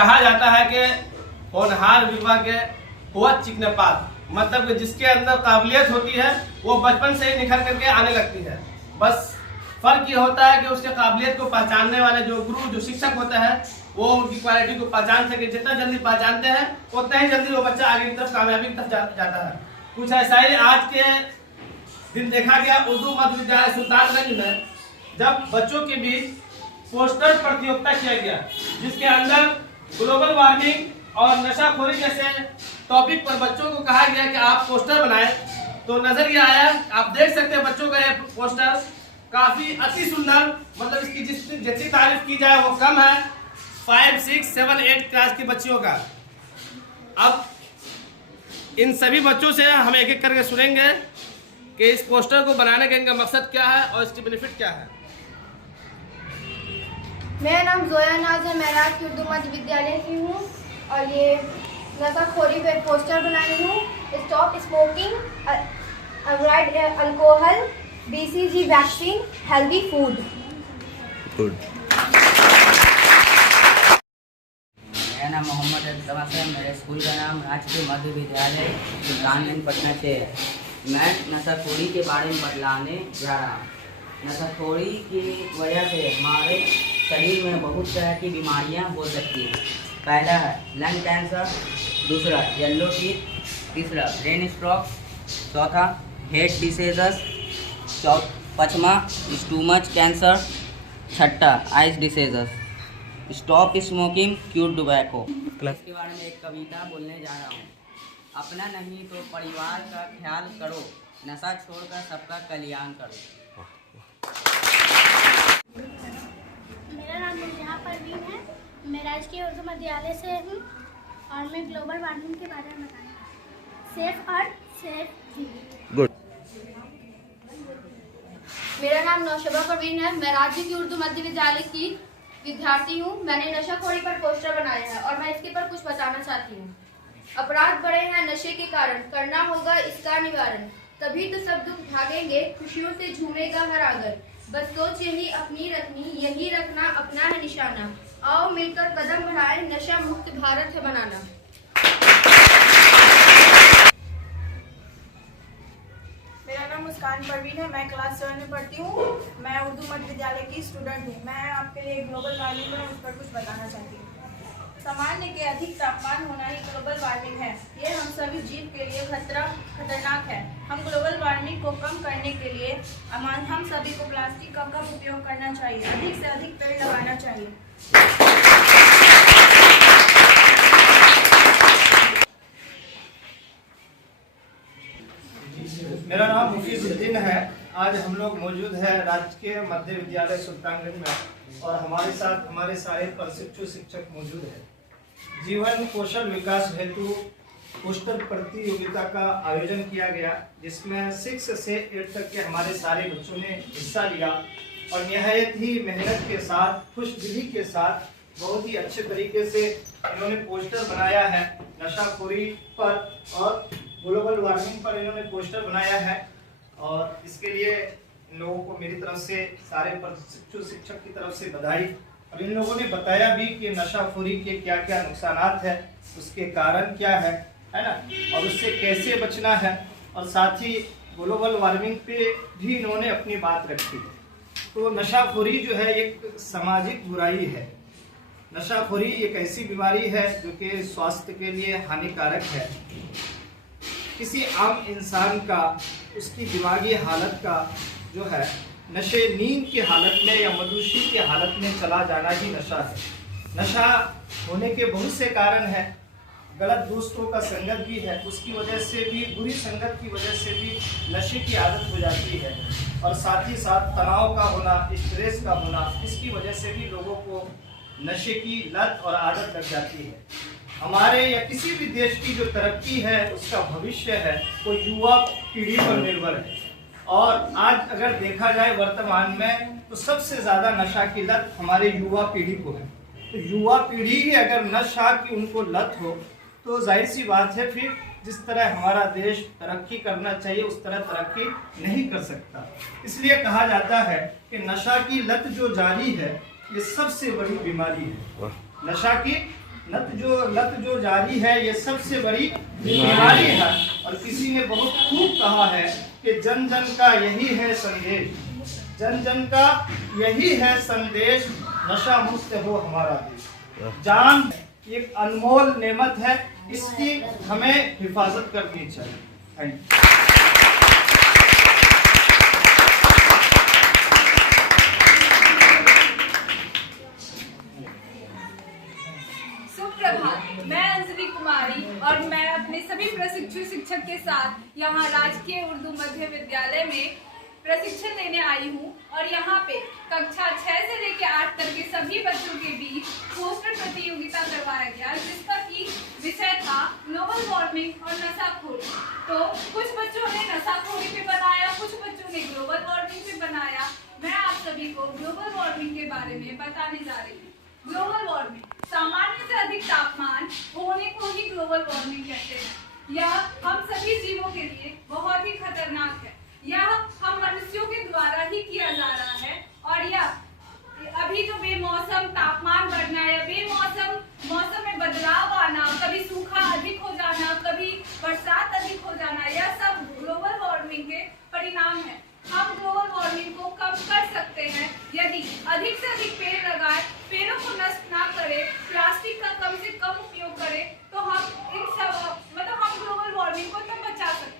कहा जाता है कि होनहार विवाह के हुआ चिकनपात, मतलब कि जिसके अंदर काबिलियत होती है वो बचपन से ही निखर करके आने लगती है। बस फर्क ये होता है कि उसके काबिलियत को पहचानने वाले जो गुरु, जो शिक्षक होता है, वो उनकी क्वालिटी को पहचान सके। जितना जल्दी पहचानते हैं उतना ही जल्दी वो बच्चा आगे की तरफ, कामयाबी की तरफ जाता है। कुछ ऐसा ही आज के दिन देखा गया उर्दू मध्य विद्यालय सुल्तानगंज में, जब बच्चों के बीच पोस्टर प्रतियोगिता किया गया, जिसके अंदर ग्लोबल वार्मिंग और नशाखोरी जैसे टॉपिक पर बच्चों को कहा गया कि आप पोस्टर बनाएं। तो नजर ये आया, आप देख सकते हैं बच्चों का ये पोस्टर काफी अति सुंदर, मतलब इसकी जितनी तारीफ की जाए वो कम है। 5, 6, 7, 8 क्लास के बच्चों का। अब इन सभी बच्चों से हम एक एक करके सुनेंगे कि इस पोस्टर को बनाने का इनका मकसद क्या है और इसकी बेनिफिट क्या है। मेरा नाम जोया नाज है, मैं राजकीय उर्दू मध्य विद्यालय की हूँ और ये नशाखोरी पे पोस्टर बनाई हूँ। Stop smoking, avoid alcohol, BCG vaccine, healthy food. मेरा नाम मोहम्मद अब्बास है। मेरे स्कूल का नाम राजकीय मध्य विद्यालय सुल्तानगंज पटना से है। मैं नशाखोरी के बारे में बतलाने जा रहा हूँ। नशाखोरी की वजह से हमारे शरीर में बहुत तरह की बीमारियाँ हो सकती हैं। पहला है लंग कैंसर, दूसरा येलो टीथ, तीसरा ब्रेन स्ट्रोक, चौथा हेड डिसीजेस, पाँचवा स्टोमच कैंसर, छठा eyes diseases. Stop smoking, cure tobacco. इसके बारे में एक कविता बोलने जा रहा हूँ। अपना नहीं तो परिवार का ख्याल करो, नशा छोड़कर सबका कल्याण करो। मेरा नाम नूरजहां परवीन है। मैं राजकीय उर्दू विद्यालय से हूँ और मैं ग्लोबल वार्मिंग के बारे में बताऊँगा। सेफ अर्थ, सेफ गुड। मेरा नाम नौशबा परवीन है। मैं राज्य की उर्दू मध्य विद्यालय की विद्यार्थी हूँ। मैंने नशाखोरी पर पोस्टर बनाया है और मैं इसके पर कुछ बताना चाहती हूँ। अपराध बढ़े हैं नशे के कारण, करना होगा इसका निवारण। तभी तो सब दुख भागेंगे, खुशियों से झूमेगा हर आंगन। बस सोच यही अपनी रखनी, यही रखना अपना है निशाना। आओ मिलकर कदम बढ़ाएं, नशा मुक्त भारत है बनाना। मेरा नाम मुस्कान परवीन है। मैं क्लास 7 में पढ़ती हूँ। मैं उर्दू मध्य विद्यालय की स्टूडेंट हूँ। मैं आपके लिए ग्लोबल वार्मिंग में उस पर कुछ बताना चाहती हूँ। सामान्य के अधिक तापमान होना ही ग्लोबल वार्मिंग है। ये हम सभी जीव के लिए खतरनाक है। हम ग्लोबल वार्मिंग को कम करने के लिए हम सभी को प्लास्टिक का कम उपयोग करना चाहिए, अधिक से अधिक पेड़ लगाना चाहिए। मेरा नाम मुफीजुद्दीन है। आज हम लोग मौजूद है राजकीय मध्य विद्यालय सुल्तानगंज में और हमारे साथ हमारे सारे प्रशिक्षु शिक्षक मौजूद हैं। जीवन कौशल विकास हेतु पोस्टर प्रतियोगिता का आयोजन किया गया, जिसमें 6 से 8 तक के हमारे सारे बच्चों ने हिस्सा लिया और निहायत ही मेहनत के साथ, खुशदिली के साथ, बहुत ही अच्छे तरीके से इन्होंने पोस्टर बनाया है। नशाखोरी पर और ग्लोबल वार्मिंग पर इन्होंने पोस्टर बनाया है और इसके लिए इन लोगों को मेरी तरफ से, सारे प्रशिक्षु शिक्षक की तरफ से बधाई। और इन लोगों ने बताया भी कि नशाखोरी के क्या क्या नुकसानात है, उसके कारण क्या है ना, और उससे कैसे बचना है। और साथ ही ग्लोबल वार्मिंग पे भी इन्होंने अपनी बात रखी। तो नशाखोरी जो है एक सामाजिक बुराई है। नशाखोरी एक ऐसी बीमारी है जो कि स्वास्थ्य के लिए हानिकारक है। किसी आम इंसान का, उसकी दिमागी हालत का जो है नशे, नींद की हालत में या मदहोशी की हालत में चला जाना ही नशा है। नशा होने के बहुत से कारण हैं। गलत दोस्तों का संगत भी है, उसकी वजह से भी, बुरी संगत की वजह से भी नशे की आदत हो जाती है। और साथ ही साथ तनाव का होना, स्ट्रेस का होना, इसकी वजह से भी लोगों को नशे की लत और आदत लग जाती है। हमारे या किसी भी देश की जो तरक्की है, उसका भविष्य है, वो युवा पीढ़ी पर निर्भर है। और आज अगर देखा जाए वर्तमान में, तो सबसे ज़्यादा नशा की लत हमारे युवा पीढ़ी को है। तो युवा पीढ़ी ही अगर नशा की उनको लत हो, तो जाहिर सी बात है फिर जिस तरह हमारा देश तरक्की करना चाहिए उस तरह तरक्की नहीं कर सकता। इसलिए कहा जाता है कि नशा की लत जो जारी है, ये सबसे बड़ी बीमारी है। नशा की लत जो जारी है ये सबसे बड़ी बीमारी है। और किसी ने बहुत खूब कहा है कि जन जन का यही है संदेश, जन जन का यही है संदेश, नशा मुक्त हो हमारा देश। जान एक अनमोल नेमत है, इसकी हमें हिफाजत करनी चाहिए। Thank you. सुप्रभात, मैं अंजलि कुमारी और मैं अपने सभी प्रशिक्षु शिक्षक के साथ यहाँ राजकीय उर्दू मध्य विद्यालय में प्रशिक्षण लेने आई हूँ। और यहाँ पे कक्षा 6 से लेकर 8 तक के सभी बच्चों के बीच पोस्टर प्रतियोगिता करवाया गया, जिसका की विषय था ग्लोबल वार्मिंग और नशाखोरी। तो कुछ बच्चों ने नशाखोरी पे बनाया, कुछ बच्चों ने ग्लोबल वार्मिंग पे बनाया। मैं आप सभी को ग्लोबल वार्मिंग के बारे में बताने जा रही हूँ। ग्लोबल वार्मिंग, सामान्य से अधिक तापमान होने को ही ग्लोबल वार्मिंग कहते हैं। यह हम सभी जीवों के लिए बहुत ही खतरनाक है। यह हम मनुष्यों के द्वारा ही किया जा रहा है। और यह अभी जो बेमौसम तापमान बढ़ना या मौसम में बदलाव आना, कभी सूखा अधिक हो जाना, कभी बरसात अधिक हो जाना, यह सब ग्लोबल वार्मिंग के परिणाम है। हम ग्लोबल वार्मिंग को कम कर सकते हैं यदि अधिक से अधिक पेड़ लगाए, पेड़ों को नष्ट ना करें, प्लास्टिक का कम से कम उपयोग करें, तो हम हम ग्लोबल वार्मिंग को तब बचा सकते हैं।